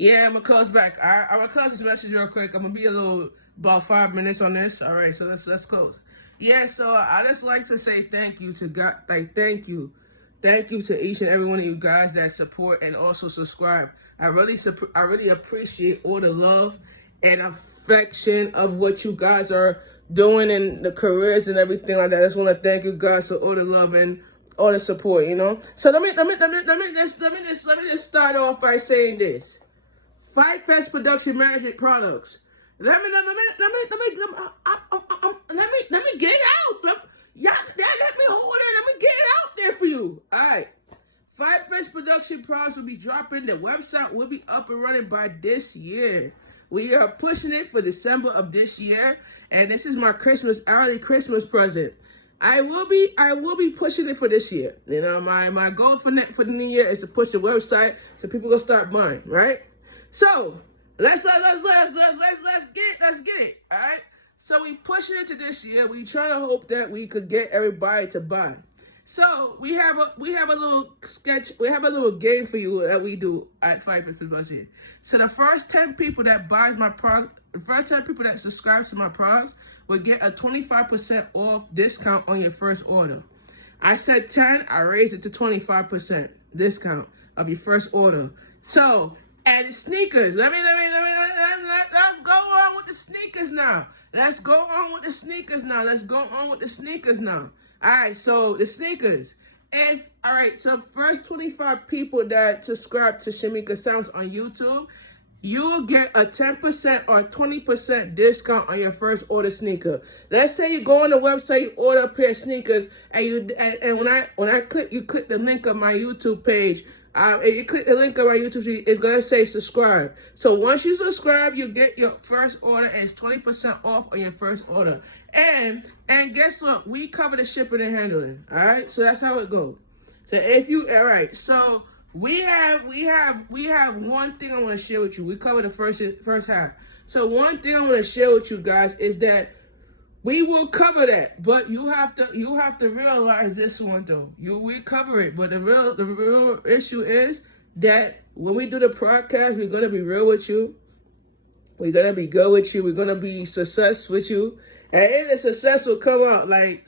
Yeah, I'm gonna close back. I'm gonna close this message real quick. I'm gonna be a little about 5 minutes on this. All right, so let's close. Yeah, so I just like to say thank you to God. Like thank you to each and every one of you guys that support and also subscribe. I really appreciate all the love and affection of what you guys are doing in the careers and everything like that. I just want to thank you guys for all the love and all the support. So let me just start off by saying this. Fight Fest Production Management Products. Let me get it out. Let me hold it. Let me get it out there for you. All right. Fight Fest Production Products will be dropping. The website will be up and running by this year. We are pushing it for December of this year, and this is my early Christmas present. I will be pushing it for this year. My goal for the new year is to push the website so people will start buying, right? So let's get it. All right. So we pushing it to this year. We trying to hope that we could get everybody to buy. So we have a little sketch. We have a little game for you that we do at Fight Fest Production. So the first 10 people that buys my product, the first 10 people that subscribe to my products will get a 25% off discount on your first order. I said 10. I raised it to 25% discount of your first order. So. And sneakers. Let's go on with the sneakers now. All right, so the sneakers. So first 25 people that subscribe to Shamika Sounds on YouTube, you'll get a 10% or 20% discount on your first order sneaker. Let's say you go on the website, you order a pair of sneakers, and you click the link on my YouTube page. If you click the link on my YouTube page, it's gonna say subscribe. So once you subscribe, you get your first order, and it's 20% off on your first order. And guess what? We cover the shipping and handling. All right, so that's how it goes. So we have one thing I want to share with you. We covered the first half. So one thing I want to share with you guys is that we will cover that, but you have to realize this one though. We cover it, but the real issue is that when we do the podcast, we're gonna be real with you. We're gonna be good with you. We're gonna be success with you, and if the success will come out, And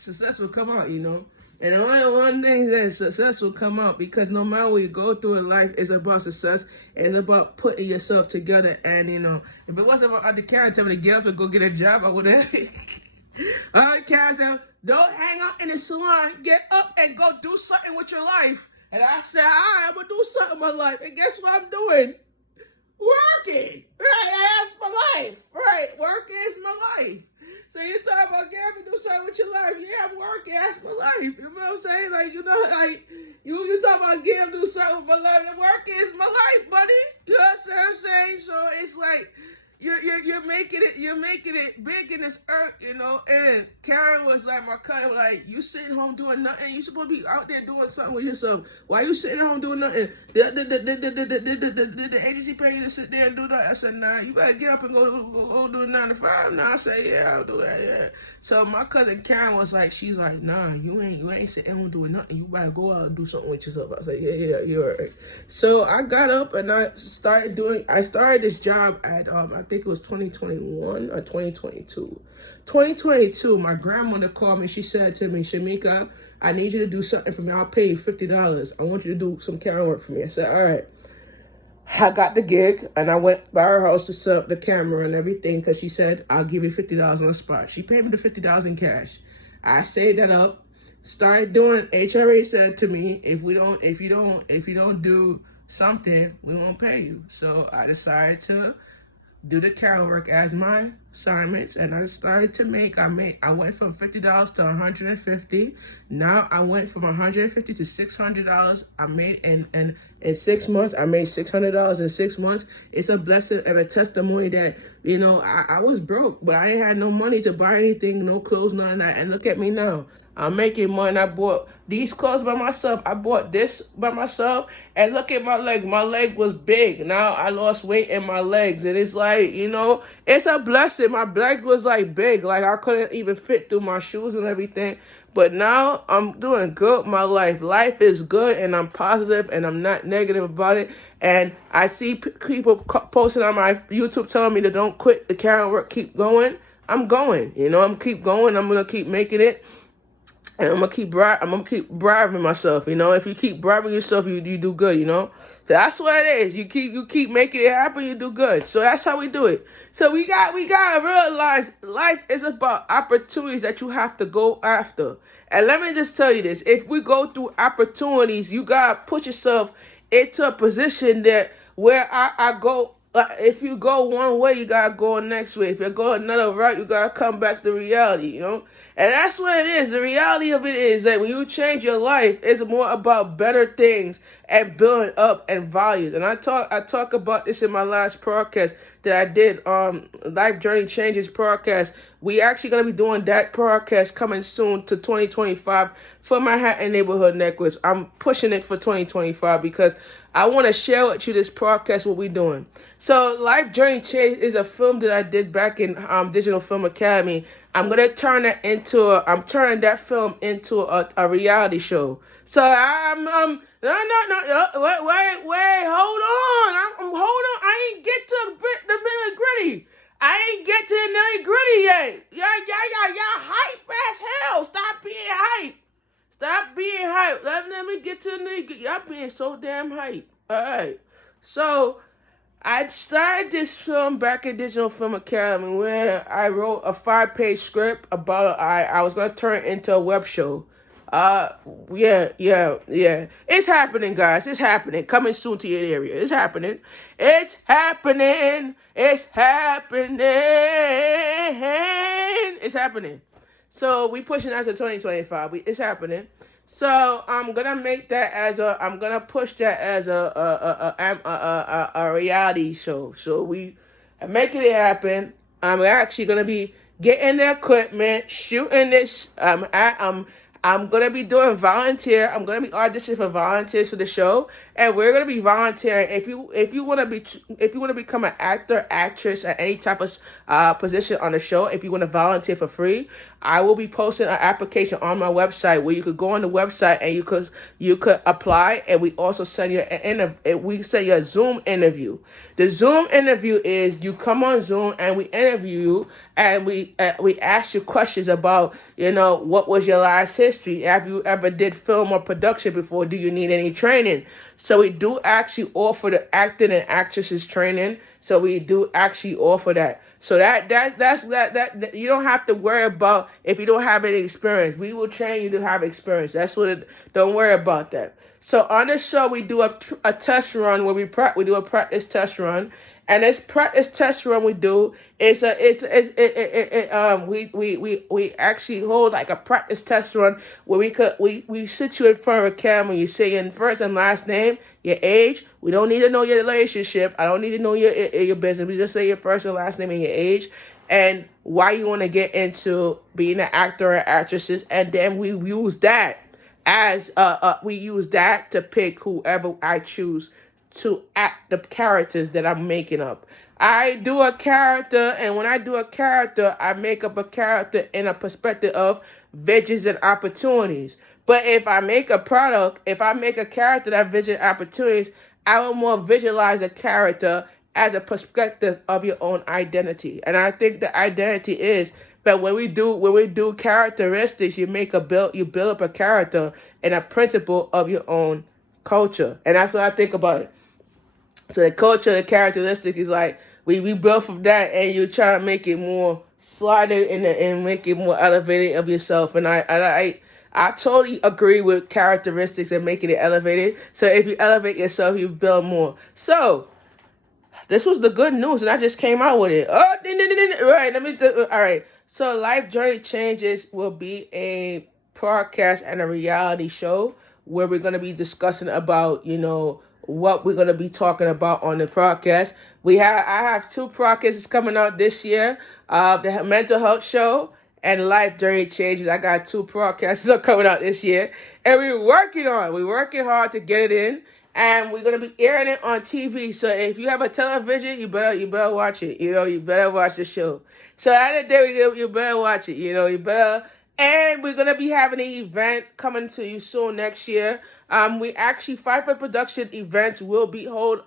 the only one thing that success will come out, because no matter what you go through in life, it's about success. It's about putting yourself together. And if it wasn't about the Karen telling me to get up and go get a job, I would have. All right, Karen, don't hang out in the salon. Get up and go do something with your life. And I said, all right, I'm going to do something with my life. And guess what I'm doing? Working. Right, that's my life. Right, working is my life. So you talk about getting up and do something with your life. Yeah, I'm working. That's my life. You know what I'm saying? You talk about getting up and do something with my life. And working is my life, buddy. You know what I'm saying? So it's like, you're making it big in this earth, And Karen was like, my cousin was like, you sitting home doing nothing. You supposed to be out there doing something with yourself. Why you sitting home doing nothing? The agency pay you to sit there and do that. I said, nah, you gotta get up and go do 9 to 5. Nah, I said, yeah, I'll do that. Yeah. So my cousin Karen was like, she's like, nah, you ain't sitting home doing nothing. You gotta go out and do something with yourself. I said, yeah, you're right. So I got up and I started this job at I think it was 2021 or 2022. 2022, my grandmother called me. She said to me, Shamika, I need you to do something for me. I'll pay you $50. I want you to do some camera work for me. I said, all right. I got the gig, and I went by her house to set up the camera and everything because she said, I'll give you $50 on the spot. She paid me the $50 in cash. I saved that up, started doing. HRA said to me, if you don't do something, we won't pay you. So I decided to do the camera work as my assignments, and I started to I went from $50 to $150. Now I went from $150 to $600. I made in 6 months. I made $600 in 6 months. It's a blessing and a testimony that I was broke, but I ain't had no money to buy anything, no clothes, none of that. And look at me now. I'm making money. I bought these clothes by myself. I bought this by myself. And look at my leg. My leg was big. Now I lost weight in my legs. And it's like, it's a blessing. My leg was like big. Like I couldn't even fit through my shoes and everything. But now I'm doing good. My life is good, and I'm positive, and I'm not negative about it. And I see people posting on my YouTube telling me to don't quit the camera work, keep going. I'm going. I'm keep going. I'm gonna keep making it. And I'm gonna keep bribing myself. If you keep bribing yourself, you do good. That's what it is. You keep making it happen, you do good. So that's how we do it. So we gotta realize life is about opportunities that you have to go after. And let me just tell you this: if we go through opportunities, you gotta put yourself into a position that where I go. If you go one way, you gotta go the next way. If you go another route, you gotta come back to reality, And that's what it is. The reality of it is that when you change your life, it's more about better things and building up and values. And I talk about this in my last podcast that I did, Life Journey Changes podcast. We actually gonna be doing that podcast coming soon to 2025 for Manhattan Neighborhood Networks. I'm pushing it for 2025 because I want to share with you this podcast, what we're doing. So Life Journey Change is a film that I did back in Digital Film Academy. I'm turning that film into a reality show. So no, wait, hold on. Hold on. I ain't get to the nitty gritty. I ain't get to the nitty gritty yet. Y'all hype as hell. Stop being hype. Stop being hype. Let me get to the nitty. Y'all being so damn hype. All right. So I started this film back in Digital Film Academy where I wrote a 5-page script about I was gonna turn it into a web show. Yeah. It's happening, guys. It's happening. Coming soon to your area. It's happening. It's happening. It's happening. It's happening. So we pushing out to 2025. It's happening. So I'm gonna make that I'm gonna push that as a reality show. So we are making it happen. I'm actually gonna be getting the equipment, shooting this. I'm gonna be doing volunteer. I'm gonna be auditioning for volunteers for the show, and we're gonna be volunteering. If you wanna become an actor, actress at any type of position on the show, if you wanna volunteer for free, I will be posting an application on my website where you could go on the website and you could apply, and we also send you we send you a Zoom interview. The Zoom interview is you come on Zoom and we interview you, and we ask you questions about what was your last history. Have you ever did film or production before? Do you need any training? So we do actually offer the acting and actresses training. So we do actually offer that. So that you don't have to worry about if you don't have any experience. We will train you to have experience. Don't worry about that. So on this show, we do a test run where we do a practice test run. And this practice test run we do is we actually hold like a practice test run where we sit you in front of a camera. You say your first and last name, your age. We don't need to know your relationship. I don't need to know your business. We just say your first and last name and your age, and why you want to get into being an actor or actresses, and then we use that as to pick whoever I choose to act the characters that I'm making up. I do a character, and when I do a character, I make up a character in a perspective of visions and opportunities. But if I make a character that vision opportunities, I will more visualize a character as a perspective of your own identity. And I think the identity is that when we do characteristics, you build up a character and a principle of your own culture. And that's what I think about it. So the culture, the characteristic is like we build from that, and you try to make it more slided and make it more elevated of yourself. And I totally agree with characteristics and making it elevated. So if you elevate yourself, you build more. So this was the good news, and I just came out with it. Right, all right. So Life Journey Changes will be a podcast and a reality show where we're going to be discussing about, what we're going to be talking about on the podcast. I have 2 podcasts coming out this year. The mental health show and life during changes. I got 2 podcasts that are coming out this year, and we're working hard to get it in, and we're gonna be airing it on TV. So if you have a television, you better watch it. You better watch the show. So at the end of the day, you better watch it. You better. And we're gonna be having an event coming to you soon next year. We actually Five Production events will be aired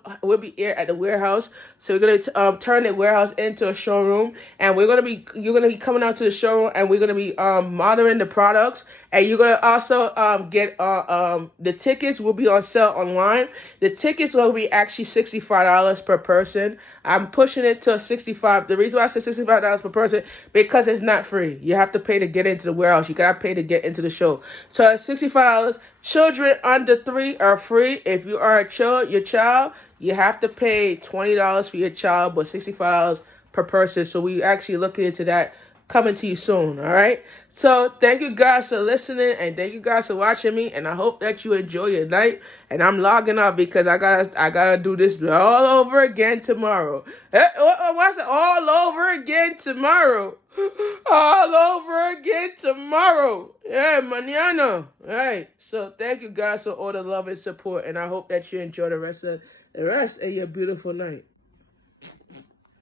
at the warehouse. So we're gonna turn the warehouse into a showroom, and you're gonna be coming out to the showroom, and we're gonna be monitoring the products, and you're gonna also get the tickets will be on sale online. The tickets will be actually $65 per person. I'm pushing it to 65. The reason why I said $65 per person because it's not free. You have to pay to get into the warehouse. You gotta pay to get into the show. So it's $65. Children under 3 are free. If you are your child, you have to pay $20 for your child, but $65 per person. So we actually looking into that coming to you soon. All right. So thank you guys for listening, and thank you guys for watching me. And I hope that you enjoy your night. And I'm logging off because I gotta do this all over again tomorrow. What's it? All over again tomorrow. All over again tomorrow. Yeah, mañana. All right. So thank you guys for all the love and support, and I hope that you enjoy the rest of your beautiful night.